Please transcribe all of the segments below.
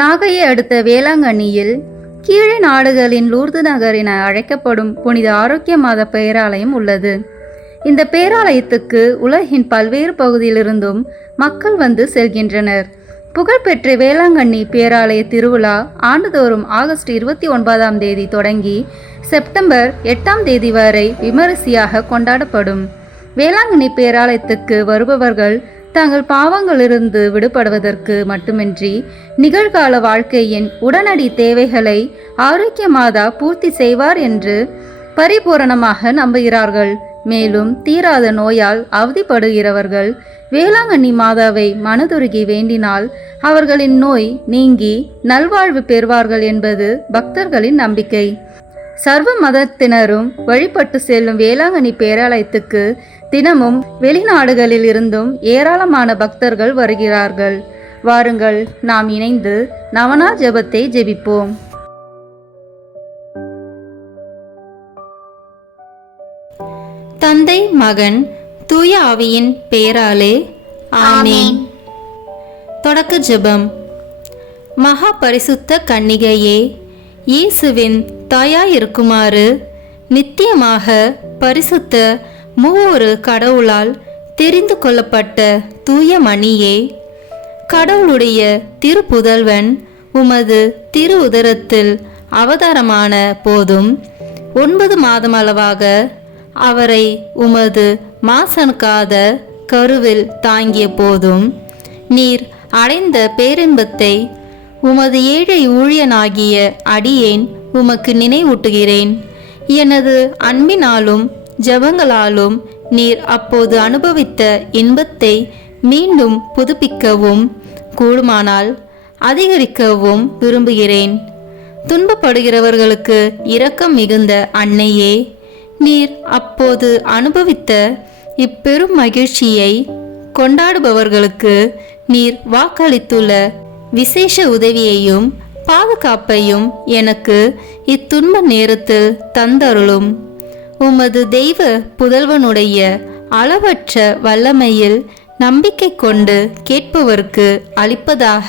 நாகையை அடுத்த வேளாங்கண்ணியில் கீழே நாடுகளின் லூர்து நகர் என அழைக்கப்படும் புனித ஆரோக்கிய மாத பேராலயம் உள்ளது. இந்த பேராலயத்துக்கு உலகின் பல்வேறு பகுதியிலிருந்தும் மக்கள் வந்து செல்கின்றனர். புகழ்பெற்ற வேளாங்கண்ணி பேராலய திருவிழா ஆண்டுதோறும் ஆகஸ்ட் இருபத்தி ஒன்பதாம் தேதி தொடங்கி செப்டம்பர் எட்டாம் தேதி வரை விமரிசையாக கொண்டாடப்படும். வேளாங்கண்ணி பேராலயத்துக்கு வருபவர்கள் தங்கள் பாவங்களிலிருந்து விடுபடுவதற்கு மட்டுமின்றி நிகழ்கால வாழ்க்கையின் உடனடி தேவைகளை ஆரோக்கிய மாதா பூர்த்தி செய்வார் என்று பரிபூரணமாக நம்புகிறார்கள். மேலும் தீராத நோயால் அவதிப்படுகிறவர்கள் வேளாங்கண்ணி மாதாவை மனதுருகி வேண்டினால் அவர்களின் நோய் நீங்கி நல்வாழ்வு பெறுவார்கள் என்பது பக்தர்களின் நம்பிக்கை. சர்வ மதத்தினரும் வழிபட்டு செல்லும் வேளாங்கண்ணி பேராலயத்துக்கு தினமும் வெளிநாடுகளில் இருந்தும் ஏராளமான பக்தர்கள் வருகிறார்கள். வாருங்கள் நாம் இணைந்து நவனா ஜெபத்தை ஜெபிப்போம். தந்தை மகன் தூய ஆவியின் பேராலே ஆமேன். தொடக்க ஜெபம். மகா பரிசுத்த கன்னிகையே இயேசுவின் தாயாயிருக்குமாறு நித்தியமாக பரிசுத்த மூவொரு கடவுளால் தெரிந்து கொள்ளப்பட்ட தூய மணியே கடவுளுடைய திருப்புதல்வன் உமது திரு உதரத்தில் அவதாரமான போதும் ஒன்பது மாதமளவாக அவரை உமது மாசனுக்காத கருவில் தாங்கிய போதும் நீர் அடைந்த பேரின்பத்தை உமது ஏழை ஊழியனாகிய அடியேன் உமக்கு நினைவூட்டுகிறேன். எனது அன்பினாலும் ஜபங்களாலும் நீர் அப்போது அனுபவித்த இன்பத்தை மீண்டும் புதுப்பிக்கவும் கூடுமானால் அதிகரிக்கவும் விரும்புகிறேன். துன்பப்படுகிறவர்களுக்கு இரக்கம் மிகுந்த அன்னையே நீர் அப்போது அனுபவித்த இப்பெரும் மகிழ்ச்சியை கொண்டாடுபவர்களுக்கு நீர் வாக்களித்துள்ள விசேஷ உதவியையும் பாதுகாப்பையும் எனக்கு இத்துன்ப நேரத்தில் தந்தருளும். உமது தெய்வ புதல்வனுடைய அளவற்ற வல்லமையில் நம்பிக்கை கொண்டு கேட்பவர்க்கு அளிப்பதாக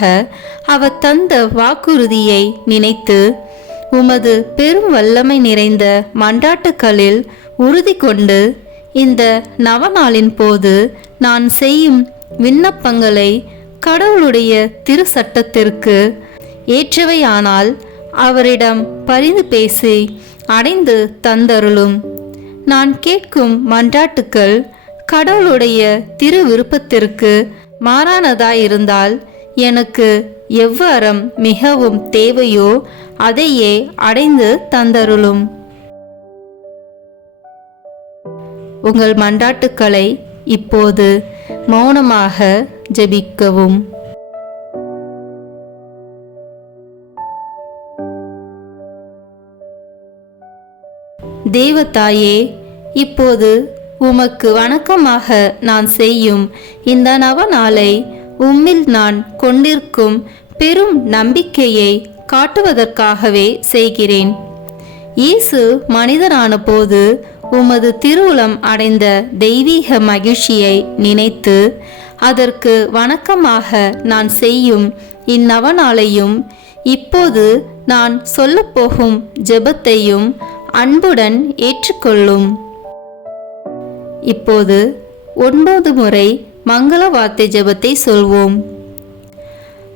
அவர் தந்த வாக்குறுதியை நினைத்து உமது பெரும் வல்லமை நிறைந்த மன்றாட்டுக்களில் உறுதி கொண்டு இந்த நவநாளின் போது நான் செய்யும் விண்ணப்பங்களை கடவுளுடைய திரு சட்டத்திற்கு ஏற்றவையானால் அவரிடம் பரிந்து பேசி அடைந்து தந்தருளும். நான் கேட்கும் மன்றாட்டுக்கள் கடவுளுடைய திரு விருப்பத்திற்கு மாறானதாயிருந்தால் எனக்கு எவ்வாறம் மிகவும் தேவையோ அதையே அடைந்து தந்தருளும். உங்கள் மன்றாட்டுக்களை இப்போது மௌனமாக ஜெபிக்கவும். தேவதாயே இப்போது உமக்கு வணக்கமாக நான் செய்யும் இந்த நவநாளை உம்மில் நான் கொண்டிருக்கும் பெரும் நம்பிக்கையை காட்டுவதற்காகவே செய்கிறேன். இயேசு மனிதனான போது உமது திருவுளம் அடைந்த தெய்வீக மகிழ்ச்சியை நினைத்து அதற்கு வணக்கமாக நான் செய்யும் இந்நவநாளையும் இப்போது நான் சொல்லப்போகும் ஜெபத்தையும் அன்புடன் ஏற்றுக்கொள்ளும். இப்போது ஒன்பது முறை மங்கள வார்த்தை ஜெபத்தை சொல்வோம்.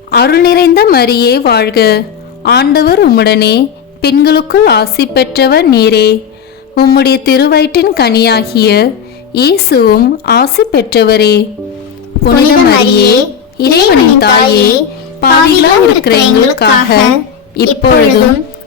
அருள் நிறைந்த மரியே வாழ்க. ஆண்டவர் உம்முடனே பெண்களுக்குள் ஆசி பெற்றவர் நீரே. உம்முடைய திருவயிற்றின் கனியாகிய இயேசுவும் ஆசி பெற்றவரே. புனித மரியே இறைவனின் தாயே பாவிகளாய் இருக்கிற எங்களுக்காக இப்பொழுதும்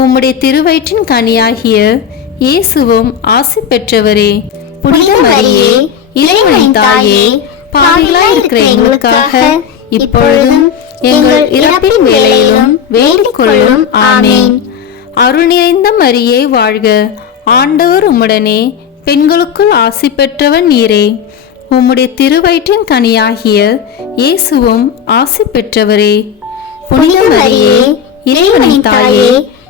உம்முடைய திருவயிற்றின் கனியாகிய இயேசுவும் ஆசி பெற்றவரே. புனித மரியே இறைவனின் தாயே பாவிகளாய் இருக்கிற எங்களுக்காக இப்பொழுதும் எங்கள் இறப்பின் வேளையிலும் வேண்டிக் கொள்ளும் ஆமேன். அருள் நிறைந்த மரியே வாழ்க. ஆண்டவர் உம்முடனே பெண்களுக்குள் ஆசி பெற்றவர் நீரே. உம்முடைய திருவயிற்றின் கனியாகிய இயேசுவும் ஆசி பெற்றவரே. புனித மரியே இறைவனின் தாயே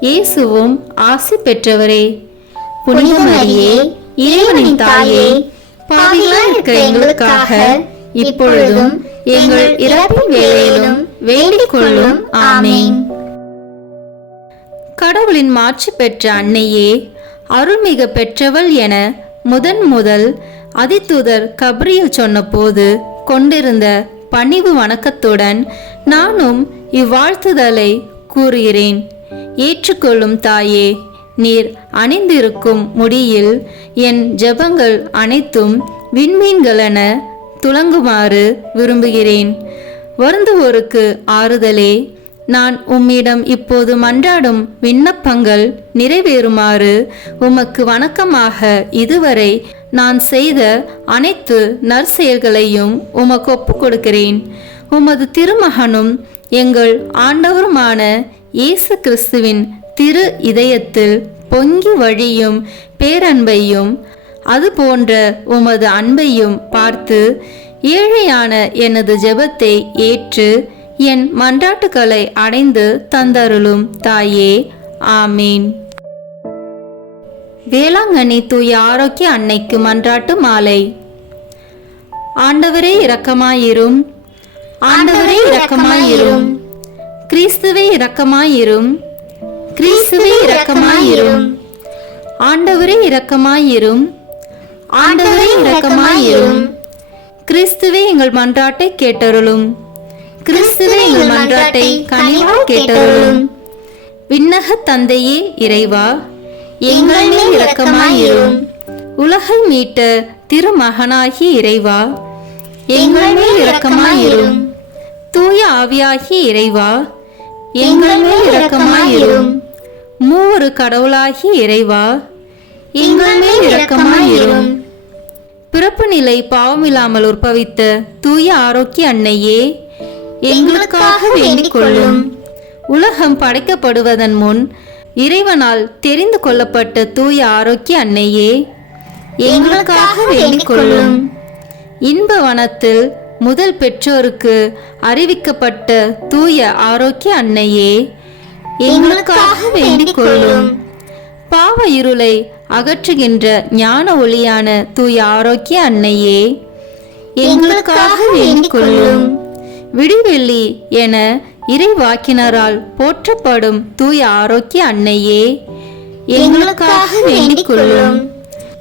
இயேசுவும் ஆசி பெற்றவரே. புனித மரியே இறைவனின் தாயே பாவிகளாய் இருக்கிற எங்களுக்காக இப்பொழுதும் எங்கள் இறப்பின் வேலையிலும் வேண்டிக் கொள்ளும் ஆமேன். கடவுளின் மாட்சி பெற்ற அன்னையே அருள்மிக பெற்றவள் என முதன் முதல் அதித்தூதர் கப்ரியல் சொன்னபோது கொண்டிருந்த பணிவு வணக்கத்துடன் நானும் இவ்வாழ்த்துதலை கூறுகிறேன். ஏற்றுக்கொள்ளும் தாயே நீர் அணிந்திருக்கும் முடியில் என் ஜெபங்கள் அனைத்தும் விண்மீன்களென துலங்குமாறு விரும்புகிறேன். வருந்துவோருக்கு ஆறுதலே நான் உம்மிடம் இப்போது மன்றாடும் விண்ணப்பங்கள் நிறைவேறுமாறு உமக்கு வணக்கமாக இதுவரை நான் செய்த அனைத்து நற்செயல்களையும் உமக்கு ஒப்புக் கொடுக்கிறேன் உமது திருமகனும் எங்கள் ஆண்டவருமான இயேசு கிறிஸ்துவின் திரு இதயத்தில் பொங்கி வழியும் பேரன்பையும் அது போன்ற உமது அன்பையும் பார்த்து ஏழையான எனது ஜெபத்தை ஏற்று என் மன்றாட்டுகளை அடைந்து தந்தருளும் தாயே. ஆமீன். வேளாங்கண்ணி தூய ஆரோக்கிய அன்னைக்கு மன்றாட்டு மாலை. ஆண்டவரே இரக்கமாயிரும். ஆண்டவரே இரக்கமாயிரும். கிறிஸ்துவே இரக்கமாயிரும். கிறிஸ்துவே இரக்கமாயிரும். ஆண்டவரே இரக்கமாயிரும். ஆண்டவரே இரக்கமாயிரும். கிறிஸ்துவே எங்கள் மன்றாட்டை கேட்டருளும். கிறிஸ்துவே எங்கள் மன்றாட்டை கனிவாய் கேட்டருளும். விண்ணக தந்தையே இறைவா எங்கள் மேல் இரக்கமாயிரும். உலகை மீட்ட திருமகனாகி இறைவா எங்கள் மேல் இரக்கமாயிரும். தூய ஆவியாகி இறைவா எங்கள் மேல் இரக்கமாயிரும். மூவரு கடவுளாகி இறைவா எங்கள் மேல் இரக்கமாயிரும். பிறப்பு நிலை பாவமில்லாமல் உற்பவித்த தூய ஆரோக்கிய அன்னையே எங்களுக்காக வேண்டிக் கொள்ளும் உலகம் படைக்கப்படுவதன் முன் இறைவனால் தெரிந்து கொள்ளப்பட்ட தூய ஆரோக்கிய அன்னையே எங்களுக்காக வேண்டிக் கொள்ளும் இன்ப வனத்தில் முதல் பெற்றோருக்கு அறிவிக்கப்பட்ட தூய ஆரோக்கிய அன்னையே எங்களுக்காக வேண்டிக் கொள்ளும் பாவ இருளை அகற்றுகின்ற ஞான ஒளியான தூய ஆரோக்கிய அன்னையே எங்களுக்காக வேண்டிக் கொள்ளும் விடிவெள்ளி என இறைவாக்கினரால் போற்றப்படும் தூய ஆரோக்கிய அன்னையே எங்களுக்காக வேண்டிக் கொள்ளும்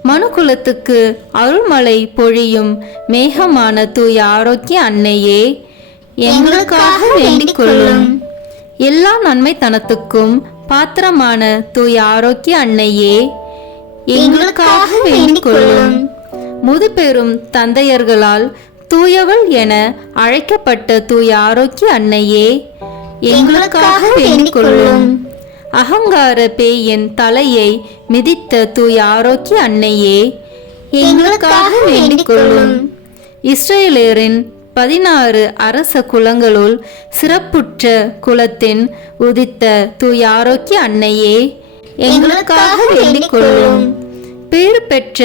மனுகுலத்துக்கு அருள்மழை பொழியும் மேகமான தூய ஆரோக்கிய அன்னையே எங்களுக்காக வேண்டிக் கொள்ளும் எல்லா நன்மைத்தனத்துக்கும் பாத்திரமான தூய ஆரோக்கிய அன்னையே எங்களுக்காக வேண்டிக் கொள்ளும் முதுபெரும் தந்தையர்களால் தூயவள் என அழைக்கப்பட்ட தூய ஆரோக்கிய அன்னையே எங்களுக்காக வேண்டிக் கொள்ளும் அகங்கார பேயின் தலையை மிதித்த தூய ஆரோக்கிய அன்னையே எங்களுக்காக வேண்டிக் கொள்ளும் இஸ்ரேலரின் பதினாறு அரச குலங்களுள் சிறப்புற்ற குலத்தின் உதித்த தூய ஆரோக்கிய அன்னையே எங்களுக்காக வேண்டிக் கொள்ளும் பேறு பெற்ற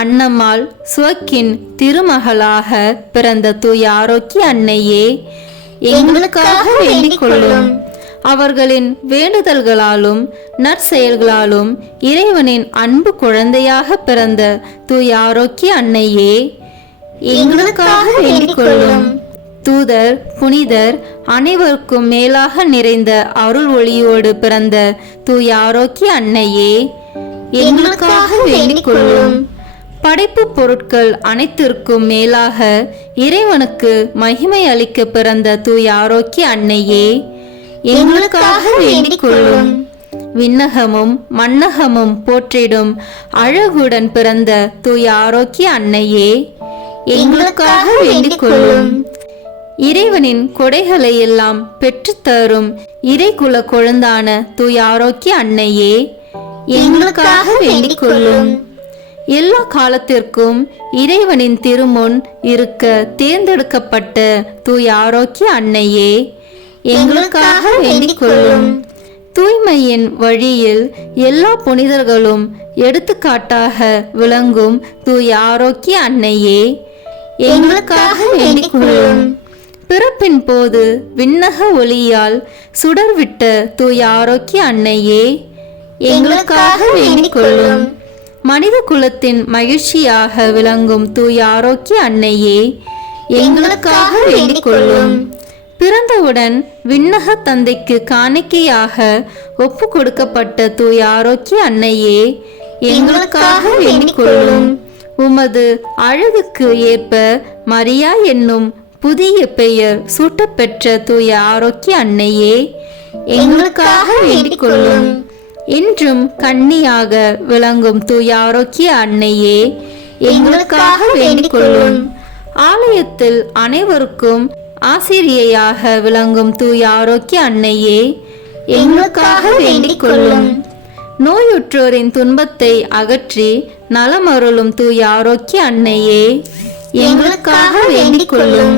அன்னம்மாள் சுவக்கின் திருமகளாக பிறந்த தூய ஆரோக்கிய அன்னையே எங்களுக்காக வேண்டிக் கொள்ளும் அவர்களின் வேண்டுதல்களாலும் நற்செயல்களாலும் இறைவனின் அன்பு குழந்தையாக பிறந்த தூய ஆரோக்கிய அன்னையே எங்களுக்காக வேண்டிக் கொள்ளும் தூதர் புனிதர் அனைவருக்கும் மேலாக நிறைந்த அருள் ஒளியோடு பிறந்த தூய ஆரோக்கிய அன்னையே எங்களுக்காக வேண்டிக் கொள்ளும் படைப்பு பொருட்கள் அனைத்திற்கும் மேலாக இறைவனுக்கு மகிமை அளிக்க பிறந்த தூய ஆரோக்கிய அன்னையே எங்களுக்காக வேண்டிக் கொள்ளும் விண்ணகமும் மன்னகமும் போற்றிடும். அழகுடன் பிறந்த தூய ஆரோக்கிய அன்னையே எங்களுக்காக வேண்டிக் கொள்ளும் இறைவனின் கொடைகளை எல்லாம் பெற்றுத்தரும் இறைக்குல கொழுந்தான தூய ஆரோக்கிய அன்னையே எங்களுக்காக வேண்டிக் கொள்ளும் எல்லா காலத்திற்கும் இறைவனின் திருமுன் இருக்க தேர்ந்தெடுக்கப்பட்ட தூய ஆரோக்கிய அன்னையே எங்களுக்காக வேண்டிக் கொள்ளும் தூய்மையின் வழியில் எல்லா புனிதர்களும் எடுத்துக்காட்டாக விளங்கும் தூய ஆரோக்கிய அன்னையே எங்களுக்காக வேண்டிக் கொள்ளும் பிறப்பின் போது விண்ணக ஒளியால் சுடர்விட்ட தூய ஆரோக்கிய அன்னையே எங்களுக்காக வேண்டிக் கொள்ளும் மனித குலத்தின் மகிழ்ச்சியாக விளங்கும் தூய ஆரோக்கிய அன்னையே எங்களுக்காக வேண்டிக் கொள்ளும் பிறந்தவுடன் விண்ணக தந்தைக்கு காணிக்கையாக ஒப்பு கொடுக்கப்பட்ட தூய் ஆரோக்கிய அன்னையே எங்களுக்காக வேண்டிக்கொள்ளும் உமது அழகுக்கு ஏற்ப மரியா என்னும் புதிய பெயர் சூட்டப்பெற்ற தூய ஆரோக்கிய அன்னையே எங்களுக்காக வேண்டிக்கொள்ளும் இன்றும் கண்ணியாக விளங்கும் தூய ஆரோக்கிய அன்னையே எங்களுக்காக வேண்டிக்கொள்ளும் ஆலயத்தில் அனைவருக்கும் ஆசிரியையாக விளங்கும் தூய ஆரோக்கிய அன்னையே எங்களுக்காக வேண்டிக் கொள்ளும் நோயுற்றோரின் துன்பத்தை அகற்றி நலமருளும் தூய ஆரோக்கிய அன்னையே எங்களுக்காக வேண்டிக் கொள்ளும்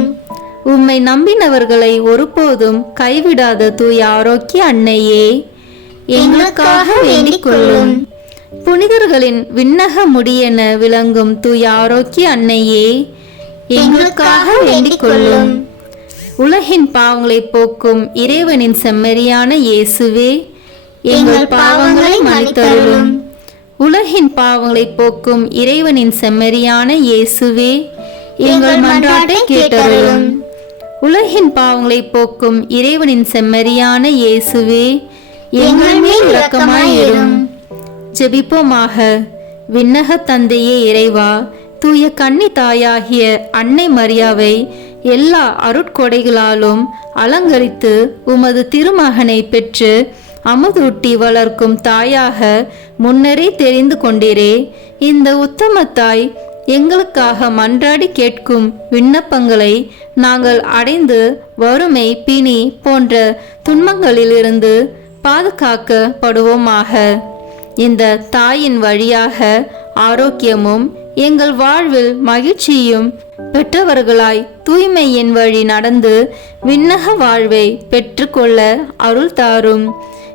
உம்மை நம்பினவர்களை ஒருபோதும் கைவிடாத தூய ஆரோக்கிய அன்னையே எங்களுக்காக வேண்டிக் கொள்ளும் புனிதர்களின் விண்ணக முடியென விளங்கும் தூய ஆரோக்கிய அன்னையே எங்களுக்காக வேண்டிக் கொள்ளும் உலகின் பாவங்களை போக்கும் இறைவனின் செம்மறியான இயேசுவே எங்கள் பாவங்களை மன்னித்தருளும் உலகின் பாவங்களை போக்கும் இறைவனின் செம்மறியான இயேசுவே எங்கள் மன்றாட்டை கேட்டருளும். உலகின் பாவங்களை போக்கும் இறைவனின் செம்மறியான இயேசுவே எங்கள் மேல் இரக்கமாயிரும். ஜெபிப்போமாக. விண்ணக தந்தையே இறைவா தூய கன்னி தாயாகிய அன்னை மரியாவை எல்லா அருட்கொடைகளாலும் அலங்கரித்து உமது திருமகனை பெற்று அமுதூட்டி வளர்க்கும் தாயாக முன்னரே தெரிந்து கொண்டீரே. இந்த உத்தம தாய் எங்களுக்காக மன்றாடி கேட்கும் விண்ணப்பங்களை நாங்கள் அடைந்து வறுமை பிணி போன்ற துன்பங்களிலிருந்து பாதுகாக்கப்படுவோமாக. இந்த தாயின் வழியாக ஆரோக்கியமும் எங்கள் வாழ்வில் மகிழ்ச்சியும் பெற்றவர்களாய் தூய்மையின் வழி நடந்து விண்ணக வாழ்வை பெற்றுக்கொள்ள அருள் தாரும்.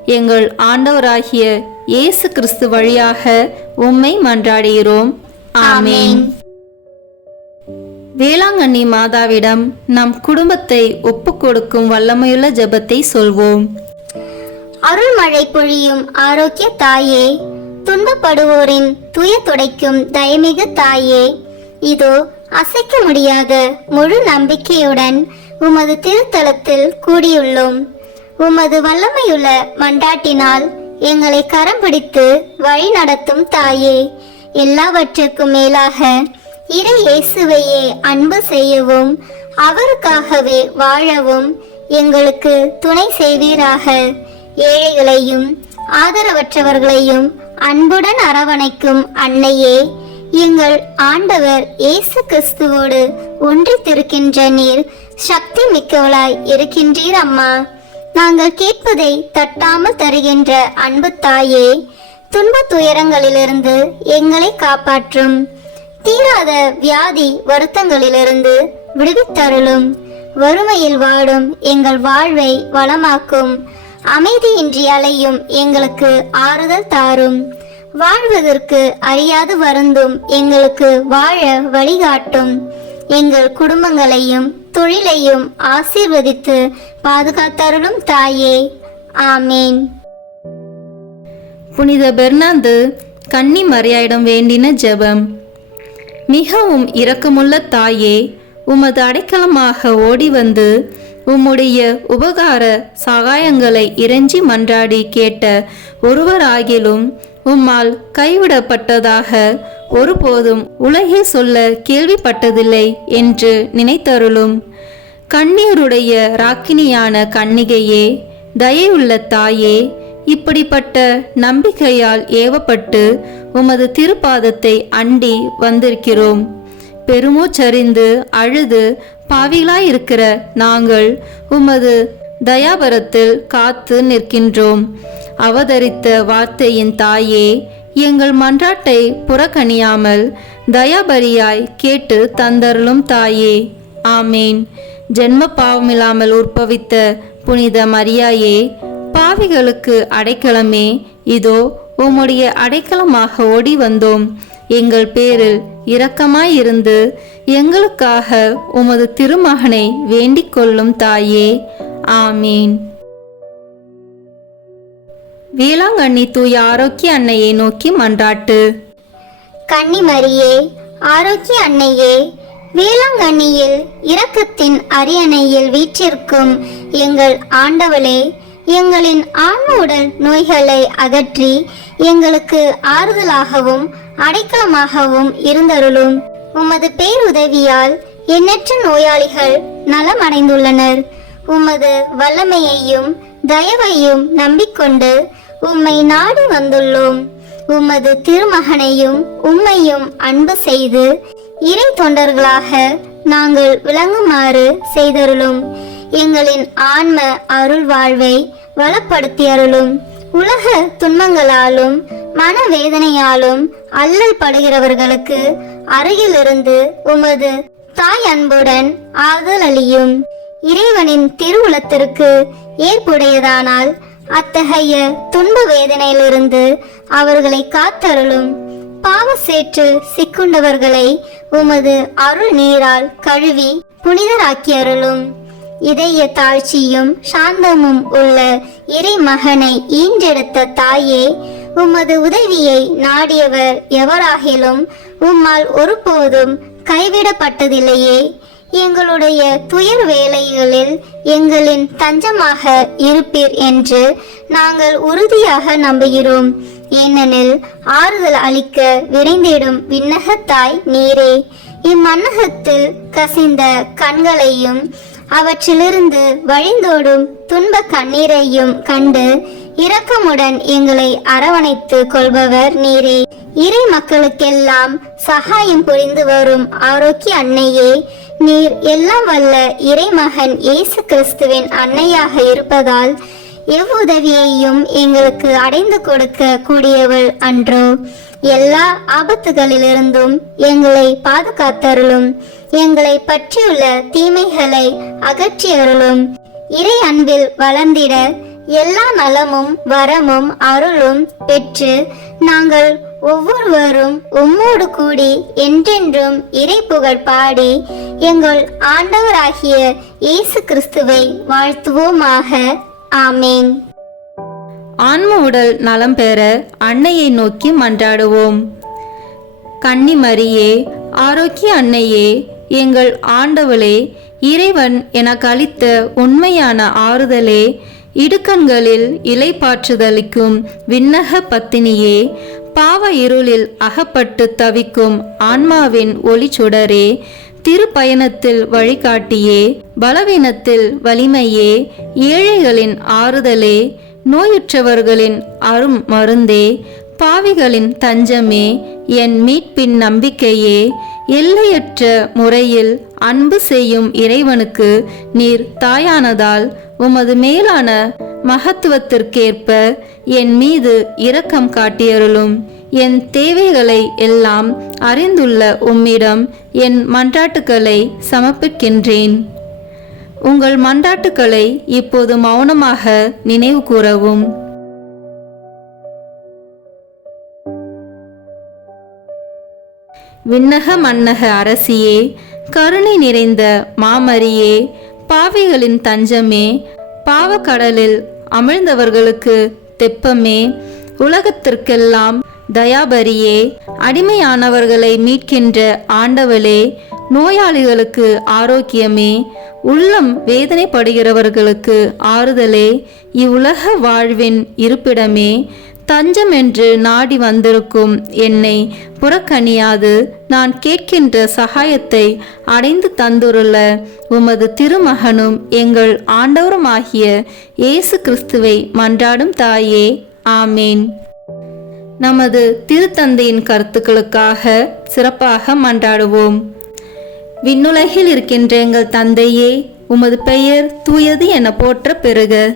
எங்கள் ஆண்டவராகிய இயேசு கிறிஸ்து வழியாக உம்மை மன்றாடுகிறோம். ஆமேன். வேளாங்கண்ணி மாதாவிடம் நம் குடும்பத்தை ஒப்புக்கொடுக்கும் வல்லமையுள்ள ஜெபத்தை சொல்வோம். அருள்மழை பொழியும் ஆரோக்கிய தாயே துன்பப்படுவோரின் துய துடைக்கும் தயமிகு தாயே இதோ அசைக்க முடியாத முழு நம்பிக்கையுடன் உமது திருத்தலத்தில் கூடியுள்ளோம். உமது வல்லமையுள்ள மண்டாட்டினால் எங்களை கரம் பிடித்து வழி நடத்தும் தாயே எல்லாவற்றுக்கும் மேலாக இறை இயேசுவையே அன்பு செய்யவும் அவருக்காகவே வாழவும் எங்களுக்கு துணை செய்வீராக. ஏழைகளையும் ஆதரவற்றவர்களையும் அன்புடன் அரவணைக்கும் அன்னையே எங்கள் ஆண்டவர் இயேசு கிறிஸ்துவோடு ஒன்றித்திருக்கின்ற நீர் சக்தி மிக்கவளாய் இருக்கின்றீர் அம்மா. நாங்கள் கேட்பதை தட்டாமல் தருகின்ற அன்பு தாயே துன்ப துயரங்களிலிருந்து எங்களை காப்பாற்றும். தீராத வியாதி வருத்தங்களிலிருந்து விடுவித்தருளும். வறுமையில் வாடும் எங்கள் வாழ்வை வளமாக்கும். அமைதியின்றி அலையும் எங்களுக்கு ஆறுதல் தாரும். வாழ்வதற்கு அறியாது வருந்தும் எங்களுக்கு வாழ வழிகாட்டும். எங்கள் குடும்பங்களையும் தொழிலையும் ஆசீர்வதித்து பாதுகாத்தருளும் தாயே. ஆமேன். புனித பெர்னாந்து கன்னி மரியாயிடம் வேண்டின ஜெபம். மிகவும் இரக்கமுள்ள தாயே உமது அடைக்கலமாக ஓடி வந்து உம்முடைய உபகார சகாயங்களை இறைஞ்சி மன்றாடி கேட்ட ஒருவராகிலும் உம்மால் கைவிடப்பட்டதாக ஒருபோதும் உலகில் சொல்ல கேள்விப்பட்டதில்லை என்று நினைத்தருளும். கண்ணீருடைய ராக்கினியான கண்ணிகையே தயையுள்ள தாயே இப்படிப்பட்ட நம்பிக்கையால் ஏவப்பட்டு உமது திருப்பாதத்தை அண்டி வந்திருக்கிறோம். பெருமூச்சரிந்து அழுது பாவிகளாயிருக்கிற நாங்கள் உமது தயாபரத்தில் காத்து நிற்கின்றோம். அவதரித்த வார்த்தையின் தாயே எங்கள் மன்றாட்டை புறக்கணியாமல் தயாபரியாய் கேட்டு தந்தருளும் தாயே. ஆமேன். ஜென்ம பாவமில்லாமல் உற்பவித்த புனித மரியாயே பாவிகளுக்கு அடைக்கலமே. இதோ உம்முடைய அடைக்கலமாக ஓடி வந்தோம் எங்கள் பேரில் இரக்கமாயிருந்து எங்களுக்காக உமது திருமகனை வேண்டிக் கொள்ளும் தாயே. ஆமீன். வேளாங்கண்ணி தூய ஆரோக்கிய அன்னையை நோக்கி மன்றாட்டு. கன்னிமரியே ஆரோக்கிய அன்னையே வேளாங்கண்ணியில் இரக்கத்தின் அரியணையில் வீற்றிருக்கும் எங்கள் ஆண்டவளே எங்களின் ஆன்ம உடல் நோய்களை அகற்றி எங்களுக்கு ஆறுதலாகவும் அடைக்கலமாகவும் இருந்தருளும். உமது பேருதவியால் எண்ணற்ற நோயாளிகள் நலமடைந்துள்ளனர். உமது வல்லமையையும் தயவையும் நம்பிக்கொண்டு உம்மை நாடி வந்துள்ளோம். உமது திருமகனையும் உம்மையும் அன்பு செய்து இறை தொண்டர்களாக நாங்கள் விளங்குமாறு செய்தருளும். எங்களின் ஆன்ம அருள் வாழ்வை வளப்படுத்தி அருளும் உலக துன்பங்களாலும் மனவேதனையாலும் அல்லல் படுகிறவர்களுக்கு அருகிலிருந்து உமது தாய் அன்புடன் ஆறுதல் அளியும். இறைவனின் திருவுளத்திற்கு ஏற்புடையதானால் அத்தகைய துன்ப வேதனையிலிருந்து அவர்களை காத்தருளும். பாவ சேற்று சிக்குண்டவர்களை உமது அருள் நீரால் கழுவி புனிதராக்கி அருளும் இதய தாழ்ச்சியும் சாந்தமும் உள்ள இறைமகனை ஈன்றெடுத்த தாயே உமது உதவியை நாடியவர் எவராகிலும் உம்மால் ஒருபோதும் கைவிடப்பட்டதில்லையே. எங்களுடைய துயர் வேலைகளில் எங்களின் தஞ்சமாக இருப்பீர் என்று நாங்கள் உறுதியாக நம்புகிறோம். ஏனெனில் ஆறுதல் அளிக்க விரைந்திடும் விண்ணகத்தாய் நீரே. இம்மன்னகத்தில் கசிந்த கண்களையும் அவற்றிலிருந்து வழிந்தோடும் துன்ப கண்ணீரையும் கண்டு இரக்கமுடன் எங்களை அரவணைத்து கொள்பவர் நீரே. இறை மக்களுக்கெல்லாம் சகாயம் புரிந்து வரும் ஆரோக்கிய அன்னையே. நீர் எல்லாம் வல்ல இறைமகன் இயேசு கிறிஸ்துவின் அன்னையாக இருப்பதால் எவ்வுதவியையும் எங்களுக்கு அடைந்து கொடுக்க கூடியவள் அன்றோ. எல்லா ஆபத்துகளிலிருந்தும் எங்களை பாதுகாத்தருளும். எங்களை பற்றியுள்ள தீமைகளை அகற்றியருளும். இறை அன்பில் வளர்ந்திட எல்லா நலமும் வரமும் அருளும் பெற்று நாங்கள் ஒவ்வொருவரும் உம்மோடு கூடி என்றென்றும் இறை புகழ் பாடி எங்கள் ஆண்டவராகிய இயேசு கிறிஸ்துவை வாழ்த்துவோமாக. ஆமேன். ஆன்ம உடல் நலம் பெற அன்னையை நோக்கி மன்றாடுவோம். கன்னிமரியே ஆரோக்கிய அன்னையே எங்கள் ஆண்டவளே இறைவன் எனக்கு அளித்த உண்மையான ஆறுதலே இடுக்கண்களில் இலை பாற்றுதலிக்கும் விண்ணக பத்தினியே பாவ இருளில் அகப்பட்டு தவிக்கும் ஆன்மாவின் ஒளி சுடரே திருப்பயணத்தில் வழிகாட்டியே பலவீனத்தில் வலிமையே ஏழைகளின் ஆறுதலே நோயுற்றவர்களின் அரும் மருந்தே பாவிகளின் தஞ்சமே என் மீட்பின் நம்பிக்கையே எல்லையற்ற முறையில் அன்பு செய்யும் இறைவனுக்கு நீர் தாயானதால் உமது மேலான மகத்துவத்திற்கேற்ப என் மீது இரக்கம் காட்டியருளும். என் தேவைகளை எல்லாம் அறிந்துள்ள உம்மிடம் என் மன்றாட்டுக்களை சமர்ப்பிக்கின்றேன். உங்கள் மன்றாட்டுக்களை இப்போது மௌனமாக நினைவு கூறவும். விண்ணக மன்னக அரசியே கருணை நிறைந்த மாமரியே பாவிகளின் தஞ்சமே பாவக்கடலில் அமிழ்ந்தவர்களுக்கு தெப்பமே உலகத்திற்கெல்லாம் தயாபரியே அடிமையானவர்களை மீட்கின்ற ஆண்டவளே நோயாளிகளுக்கு ஆரோக்கியமே உள்ளம் வேதனைப்படுகிறவர்களுக்கு ஆறுதலே இவ்வுலக வாழ்வின் இருப்பிடமே தஞ்சம் என்று நாடி வந்திருக்கும் என்னை புறக்கணியாது. நான் கேட்கின்ற சகாயத்தை அடைந்து தந்துருள்ள உமது திருமகனும் எங்கள் ஆண்டவருமாகிய இயேசு கிறிஸ்துவை மன்றாடும் தாயே. ஆமேன். நமது திருத்தந்தையின் கருத்துக்களுக்காக சிறப்பாக மன்றாடுவோம். விண்ணுலகில் இருக்கின்ற எங்கள் தந்தையே உமது பெயர் தூயது என போற்ற பெறுக.